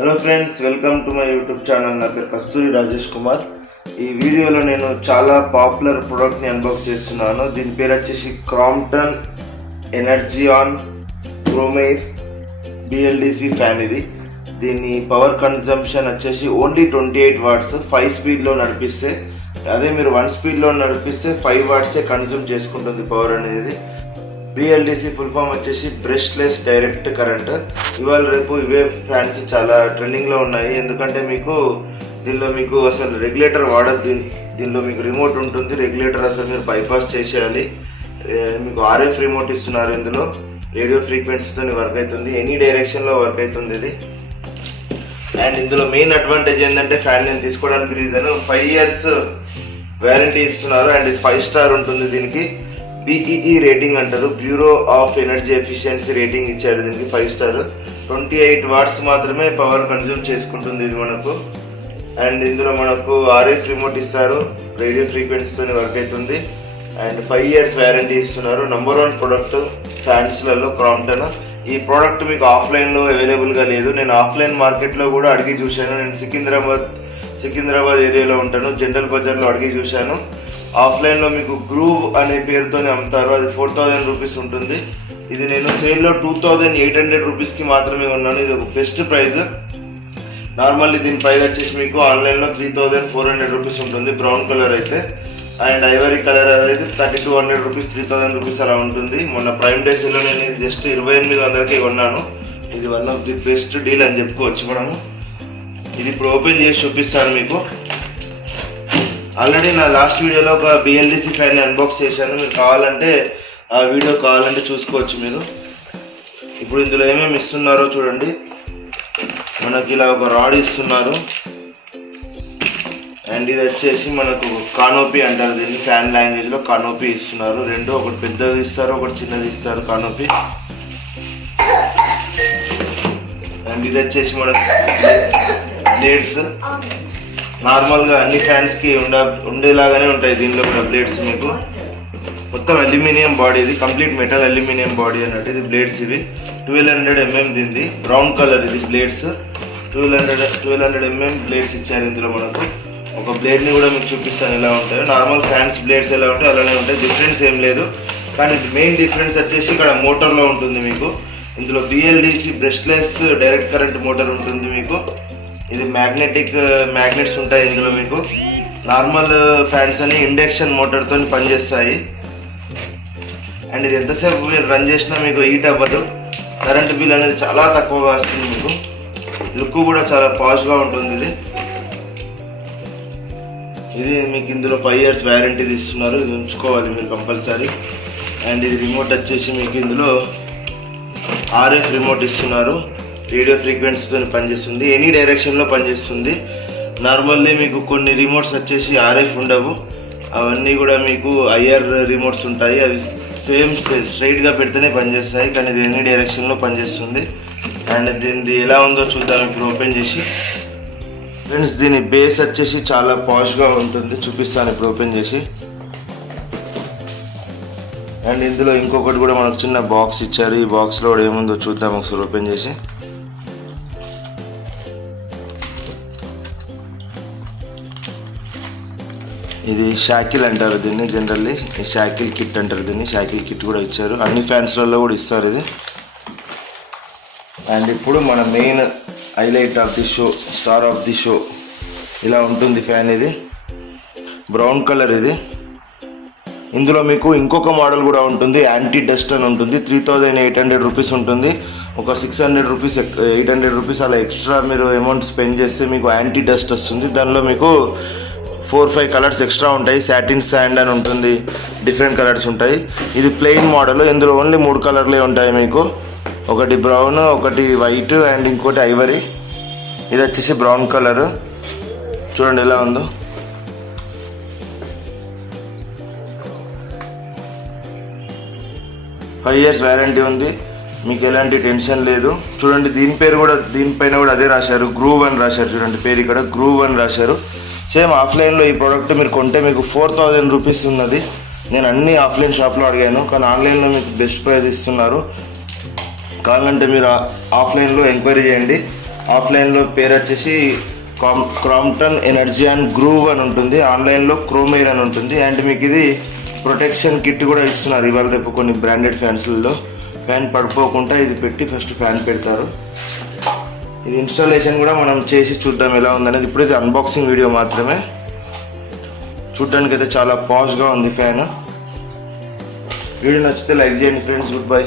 Hello friends, welcome to my YouTube channel. నా పేరు కస్తూరి రాజేష్ కుమార్. ఈ వీడియోలో నేను చాలా పాపులర్ ప్రోడక్ట్ని అన్బాక్స్ చేస్తున్నాను. దీని పేరు వచ్చేసి క్రాంప్టన్ ఎనర్జియాన్ క్రోమైర్ BLDC ఫ్యాన్. దీని పవర్ కన్జంప్షన్ వచ్చేసి ఓన్లీ 28 వాట్స్. 5 స్పీడ్లో నడిపిస్తే, అదే మీరు 1 స్పీడ్లో నడిపిస్తే 5 వాట్సే కన్జ్యూమ్ చేసుకుంటుంది పవర్ అనేది. BLDC ఫుల్ ఫామ్ వచ్చేసి బ్రష్లెస్ డైరెక్ట్ కరెంట్. ఇవాళ రేపు ఇవే ఫ్యాన్స్ చాలా ట్రెండింగ్లో ఉన్నాయి. ఎందుకంటే దీనిలో మీకు అసలు రెగ్యులేటర్ వాడద్దు. దీనిలో మీకు రిమోట్ ఉంటుంది. రెగ్యులేటర్ అసలు మీరు బైపాస్ చేసేయాలి. మీకు RF రిమోట్ ఇస్తున్నారు. ఇందులో రేడియో ఫ్రీక్వెన్సీతో వర్క్ అవుతుంది. ఎనీ డైరెక్షన్లో వర్క్ అవుతుంది ఇది. అండ్ ఇందులో మెయిన్ అడ్వాంటేజ్ ఏంటంటే ఫ్యాన్ నేను తీసుకోవడానికి రీజన్ 5 years వారంటీ ఇస్తున్నారు. అండ్ ఇది 5 స్టార్ ఉంటుంది. దీనికి BEE రేటింగ్ అంటారు, bureau of energy efficiency rating ఇచ్చారు దీనికి 5 స్టార్. 28 వాట్స్ మాత్రమే పవర్ కన్జ్యూమ్ చేసుకుంటుంది ఇది మనకు. అండ్ ఇందులో మనకు RF రిమోట్ ఇస్తారు, రేడియో ఫ్రీక్వెన్సీతో వర్క్ అవుతుంది. అండ్ 5 years వారంటీ ఇస్తున్నారు. నంబర్ 1 ప్రొడక్ట్ ఫ్యాన్స్లలో క్రాంప్టన్. ఈ ప్రోడక్ట్ మీకు ఆఫ్లైన్లో అవైలబుల్గా లేదు. నేను ఆఫ్లైన్ మార్కెట్లో కూడా అడిగి చూశాను. నేను సికింద్రాబాద్ ఏరియాలో ఉంటాను. జనరల్ బజార్లో అడిగి చూశాను. ఆఫ్లైన్లో మీకు గ్రూవ్ అనే పేరుతోనే అమ్ముతారు. అది 4000 రూపీస్ ఉంటుంది. ఇది నేను సేల్లో 2800 రూపీస్కి మాత్రమే ఉన్నాను. ఇది ఒక బెస్ట్ ప్రైస్. నార్మల్లీ దీని ప్రైస్ వచ్చేసి మీకు ఆన్లైన్లో 3400 రూపీస్ ఉంటుంది, బ్రౌన్ కలర్ అయితే. అండ్ ఐవరీ కలర్ అయితే 3200 రూపీస్, 3000 రూపీస్ అలా ఉంటుంది. మొన్న ప్రైమ్ డే సేల్లో నేను ఇది జస్ట్ 2800కి కొన్నాను. ఇది one of the best deal అని చెప్పుకోవచ్చు మనము. ఇది ఇప్పుడు ఓపెన్ చేసి చూపిస్తాను మీకు. ఆల్రెడీ నా లాస్ట్ వీడియోలో ఒక BLDC ఫ్యాన్ని అన్బాక్స్ చేశాను. మీరు కావాలంటే ఆ వీడియో చూసుకోవచ్చు మీరు. ఇప్పుడు ఇందులో ఏమేమి ఇస్తున్నారో చూడండి. మనకి ఇలా ఒక రాడ్ ఇస్తున్నారు. అండ్ ఇది వచ్చేసి మనకు కానోపీ అంటారు దీన్ని, ఫ్యాన్ లాంగ్వేజ్లో కానోపీ ఇస్తున్నారు. ఒకటి పెద్దది ఇస్తారు, ఒకటి చిన్నది ఇస్తారు కానోపీ. అండ్ ఇది వచ్చేసి మనకు బ్లేడ్స్. నార్మల్గా అన్ని ఫ్యాన్స్కి ఉండేలాగానే ఉంటాయి దీనిలో కూడా బ్లేడ్స్. మీకు మొత్తం అల్యూమినియం బాడీ, ఇది కంప్లీట్ మెటల్ అల్యూమినియం బాడీ అన్నట్టు. ఇది బ్లేడ్స్ ఇవి 1200 mm దీనిది, బ్రౌన్ కలర్ ఇది బ్లేడ్స్. 1200 mm బ్లేడ్స్ ఇచ్చారు ఇందులో మనకు. ఒక బ్లేడ్ని కూడా మీకు చూపిస్తాను ఎలా ఉంటాయో. నార్మల్ ఫ్యాన్స్ బ్లేడ్స్ ఎలా ఉంటాయో అలానే ఉంటాయి, డిఫరెన్స్ ఏం లేదు. కానీ మెయిన్ డిఫరెన్స్ వచ్చేసి ఇక్కడ మోటార్లో ఉంటుంది మీకు. ఇందులో BLDC brushless direct current motor ఉంటుంది మీకు. ఇది మ్యాగ్నెట్స్ ఉంటాయి ఇందులో మీకు. నార్మల్ ఫ్యాన్స్ అని ఇండక్షన్ మోటార్తో పనిచేస్తాయి. అండ్ ఇది ఎంతసేపు మీరు రన్ చేసినా మీకు హీట్ అవ్వదు. కరెంట్ బిల్ అనేది చాలా తక్కువగా వస్తుంది మీకు. లుక్ కూడా చాలా పాష్గా ఉంటుంది. ఇది మీకు ఇందులో 5 years వారంటీ ఇస్తున్నారు. ఇది ఉంచుకోవాలి మీరు కంపల్సరీ. అండ్ ఇది రిమోట్ వచ్చేసి మీకు ఇందులో RF రిమోట్ ఇస్తున్నారు, రేడియో ఫ్రీక్వెన్సీతో పనిచేస్తుంది, ఎనీ డైరెక్షన్లో పనిచేస్తుంది. నార్మల్లీ మీకు కొన్ని రిమోట్స్ వచ్చేసి RF ఉండవు, అవన్నీ కూడా మీకు IR రిమోట్స్ ఉంటాయి. అవి సేమ్ స్ట్రైట్గా పెడితేనే పనిచేస్తాయి, కానీ ఇది ఎనీ డైరెక్షన్లో పనిచేస్తుంది. అండ్ దీనిది ఎలా ఉందో చూద్దాం ఇప్పుడు ఓపెన్ చేసి. ఫ్రెండ్స్, దీని బేస్ వచ్చేసి చాలా పాష్గా ఉంటుంది, చూపిస్తాను ఇప్పుడు ఓపెన్ చేసి. అండ్ ఇందులో ఇంకొకటి కూడా మనకు చిన్న బాక్స్ ఇచ్చారు. ఈ బాక్స్లో కూడా ఏముందో చూద్దాం ఒకసారి ఓపెన్ చేసి. ఇది షాకిల్ అంటారు దీన్ని, జనరల్లీ షాకిల్ కిట్ అంటారు దీన్ని. షాకిల్ కిట్ కూడా ఇచ్చారు, అన్ని ఫ్యాన్స్లలో కూడా ఇస్తారు ఇది. అండ్ ఇప్పుడు మన main highlight of the show, star of the show, ఇలా ఉంటుంది ఫ్యాన్. ఇది బ్రౌన్ కలర్. ఇది ఇందులో మీకు ఇంకొక మోడల్ కూడా ఉంటుంది, యాంటీ డస్ట్ అని ఉంటుంది. 3800 రూపీస్ ఉంటుంది. ఒక 600 రూపీస్ 800 రూపీస్ అలా ఎక్స్ట్రా మీరు అమౌంట్ స్పెండ్ చేస్తే మీకు యాంటీ డస్ట్ వస్తుంది. దానిలో మీకు 4-5 కలర్స్ ఎక్స్ట్రా ఉంటాయి. సాటిన్ శాండ్ అని ఉంటుంది, డిఫరెంట్ కలర్స్ ఉంటాయి. ఇది ప్లెయిన్ మోడల్. ఇందులో ఓన్లీ 3 కలర్లే ఉంటాయి మీకు. ఒకటి బ్రౌన్, ఒకటి వైట్, అండ్ ఇంకోటి ఐవరీ. ఇది వచ్చేసి బ్రౌన్ కలర్. చూడండి ఎలా ఉందో. ఫైవ్ ఇయర్స్ వారంటీ ఉంది, మీకు ఎలాంటి టెన్షన్ లేదు. చూడండి దీనిపైన కూడా అదే రాశారు, గ్రూవ్ అని రాశారు. చూడండి పేరు ఇక్కడ గ్రూవ్ అని రాశారు. సేమ్ ఆఫ్లైన్లో ఈ ప్రోడక్ట్ మీరు కొంటే మీకు 4000 రూపీస్ ఉన్నది. నేను అన్ని ఆఫ్లైన్ షాప్లో అడిగాను, కానీ ఆన్లైన్లో మీకు బెస్ట్ ప్రైస్ ఇస్తున్నారు. కావాలంటే మీరు ఆఫ్లైన్లో ఎంక్వైరీ చేయండి. ఆఫ్లైన్లో పేరు వచ్చేసి క్రాంప్టన్ ఎనర్జియాన్ గ్రూవ్ అని ఉంటుంది, ఆన్లైన్లో క్రోమైర్ అని ఉంటుంది. అండ్ మీకు ఇది ప్రొటెక్షన్ కిట్ కూడా ఇస్తున్నారు ఇవాళ రేపు కొన్ని బ్రాండెడ్ ఫ్యాన్స్లలో. ఫ్యాన్ పడిపోకుండా ఇది పెట్టి ఫస్ట్ ఫ్యాన్ పెడతారు. ఇది ఇన్స్టాలేషన్ కూడా మనం చేసి చూద్దాం ఎలా ఉందనేది. ఇప్పుడు ఇది అన్బాక్సింగ్ వీడియో మాత్రమే. చూడడానికి అయితే చాలా పాష్గా ఉంది ఫ్యాన్. వీడియో నచ్చితే లైక్ చేయండి ఫ్రెండ్స్. Good bye.